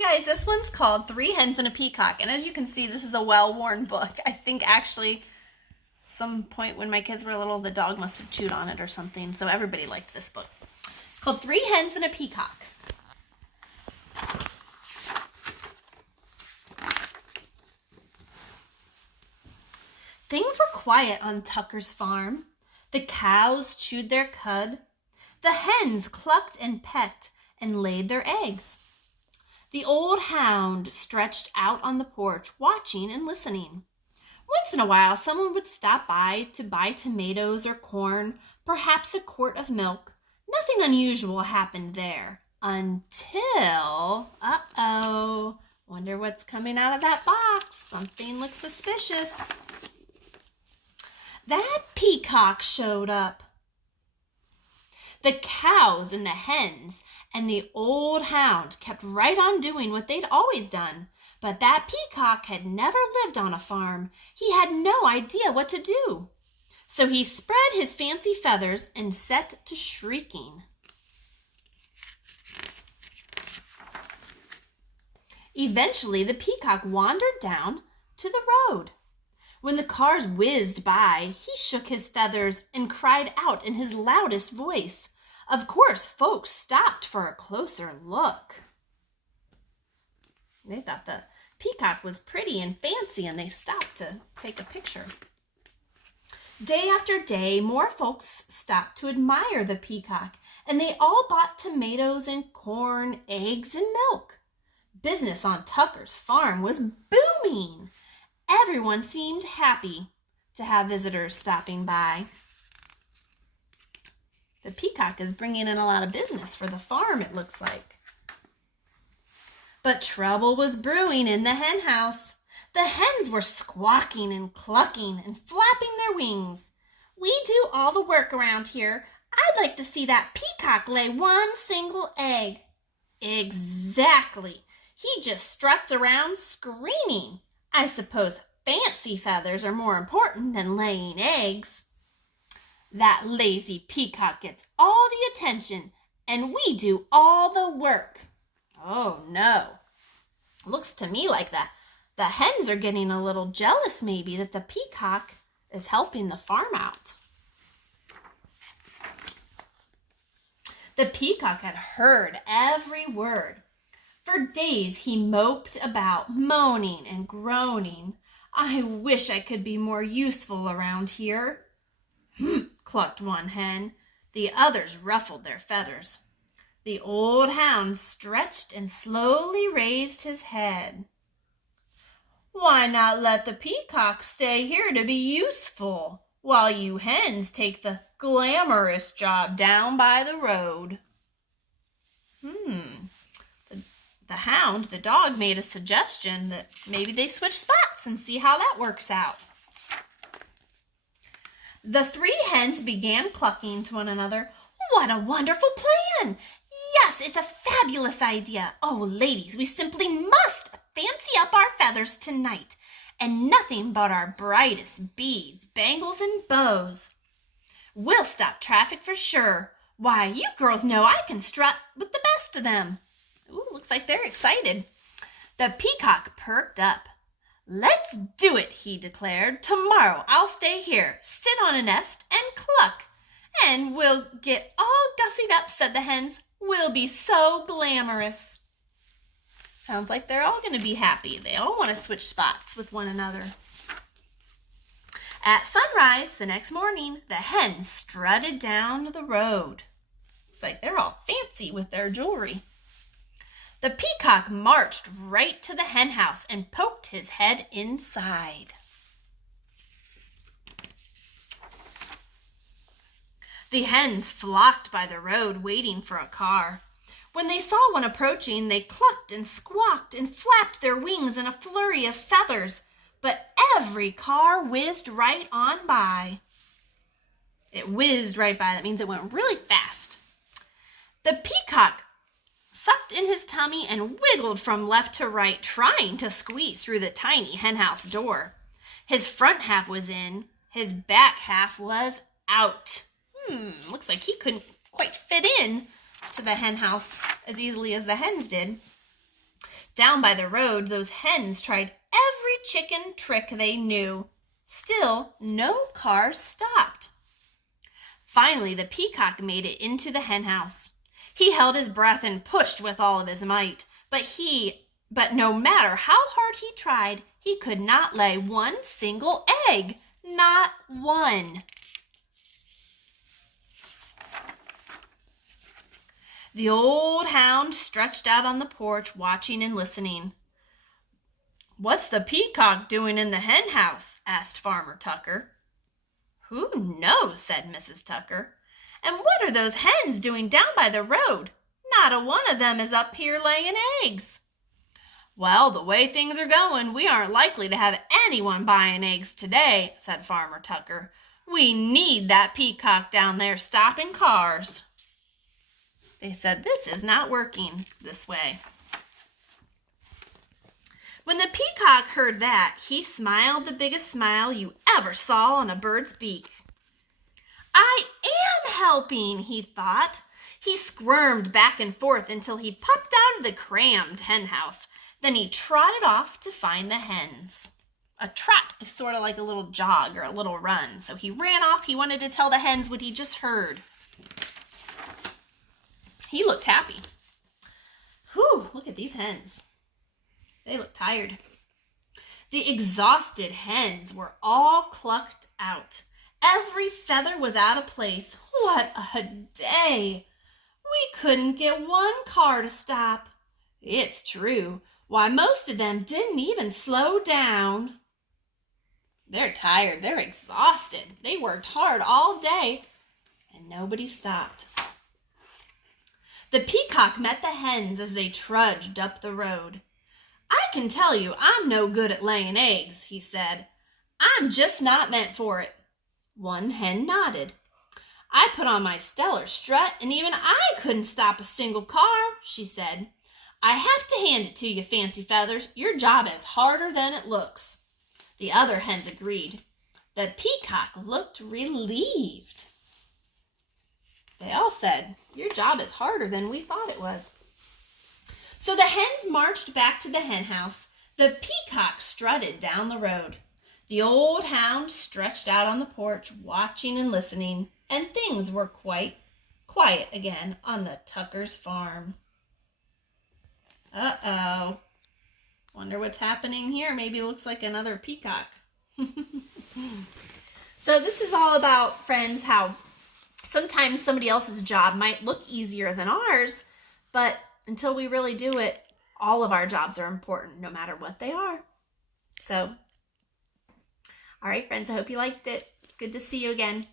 Guys, this one's called Three Hens and a Peacock. And as you can see, this is a well-worn book. I think actually some point when my kids were little, the dog must have chewed on it or something. So everybody liked this book. It's called Three Hens and a Peacock. Things were quiet on Tucker's farm. The cows chewed their cud. The hens clucked and pecked and laid their eggs. The old hound stretched out on the porch, watching and listening. Once in a while, someone would stop by to buy tomatoes or corn, perhaps a quart of milk. Nothing unusual happened there until, wonder what's coming out of that box. Something looks suspicious. That peacock showed up. The cows and the hens and the old hound kept right on doing what they'd always done. But that peacock had never lived on a farm. He had no idea what to do. So he spread his fancy feathers and set to shrieking. Eventually, the peacock wandered down to the road. When the cars whizzed by, he shook his feathers and cried out in his loudest voice. Of course, folks stopped for a closer look. They thought the peacock was pretty and fancy, and they stopped to take a picture. Day after day, more folks stopped to admire the peacock, and they all bought tomatoes and corn, eggs, and milk. Business on Tucker's farm was booming. Everyone seemed happy to have visitors stopping by. The peacock is bringing in a lot of business for the farm, it looks like. But trouble was brewing in the hen house. The hens were squawking and clucking and flapping their wings. We do all the work around here. I'd like to see that peacock lay one single egg. Exactly. He just struts around screaming. I suppose fancy feathers are more important than laying eggs. That lazy peacock gets all the attention, and we do all the work. Oh, no. Looks to me like the hens are getting a little jealous, maybe, that the peacock is helping the farm out. The peacock had heard every word. For days he moped about, moaning and groaning. I wish I could be more useful around here. Clucked one hen. The others ruffled their feathers. The old hound stretched and slowly raised his head. Why not let the peacock stay here to be useful, while you hens take the glamorous job down by the road? The hound, the dog, made a suggestion that maybe they switch spots and see how that works out. The three hens began clucking to one another. What a wonderful plan! Yes, it's a fabulous idea. Oh, ladies, we simply must fancy up our feathers tonight, and nothing but our brightest beads, bangles, and bows. We'll stop traffic for sure. Why, you girls know I can strut with the best of them. Ooh, looks like they're excited. The peacock perked up. Let's do it, he declared. Tomorrow I'll stay here, sit on a nest, and cluck. And we'll get all gussied up, said the hens. We'll be so glamorous. Sounds like they're all going to be happy. They all want to switch spots with one another. At sunrise the next morning, the hens strutted down the road. Looks like they're all fancy with their jewelry. The peacock marched right to the hen house and poked his head inside. The hens flocked by the road waiting for a car. When they saw one approaching, they clucked and squawked and flapped their wings in a flurry of feathers, but every car whizzed right on by. It whizzed right by. That means it went really fast. The peacock sucked in his tummy and wiggled from left to right, trying to squeeze through the tiny henhouse door. His front half was in, his back half was out. Looks like he couldn't quite fit in to the hen house as easily as the hens did. Down by the road, those hens tried every chicken trick they knew. Still, no car stopped. Finally, the peacock made it into the hen house. He held his breath and pushed with all of his might, but no matter how hard he tried, he could not lay one single egg. Not one. The old hound stretched out on the porch, watching and listening. "What's the peacock doing in the hen house?" asked Farmer Tucker. "Who knows?" said Mrs. Tucker. "And what are those hens doing down by the road? Not a one of them is up here laying eggs." "Well, the way things are going, we aren't likely to have anyone buying eggs today," said Farmer Tucker. "We need that peacock down there stopping cars." They said, "This is not working this way." When the peacock heard that, he smiled the biggest smile you ever saw on a bird's beak. "I am helping," he thought. He squirmed back and forth until he popped out of the crammed hen house. Then he trotted off to find the hens. A trot is sort of like a little jog or a little run. So he ran off. He wanted to tell the hens what he just heard. He looked happy. Whew, look at these hens. They look tired. The exhausted hens were all clucked out. Every feather was out of place. What a day! We couldn't get one car to stop. It's true. Why, most of them didn't even slow down. They're tired. They're exhausted. They worked hard all day, and nobody stopped. The peacock met the hens as they trudged up the road. "I can tell you I'm no good at laying eggs," he said. "I'm just not meant for it." One hen nodded. "I put on my stellar strut, and even I couldn't stop a single car," she said. "I have to hand it to you, Fancy Feathers. Your job is harder than it looks." The other hens agreed. The peacock looked relieved. They all said, "Your job is harder than we thought it was." So the hens marched back to the hen house. The peacock strutted down the road. The old hound stretched out on the porch, watching and listening, and things were quite quiet again on the Tuckers' farm. Uh-oh. Wonder what's happening here. Maybe it looks like another peacock. So this is all about, friends, how sometimes somebody else's job might look easier than ours, but until we really do it, all of our jobs are important, no matter what they are. So, all right, friends, I hope you liked it. Good to see you again.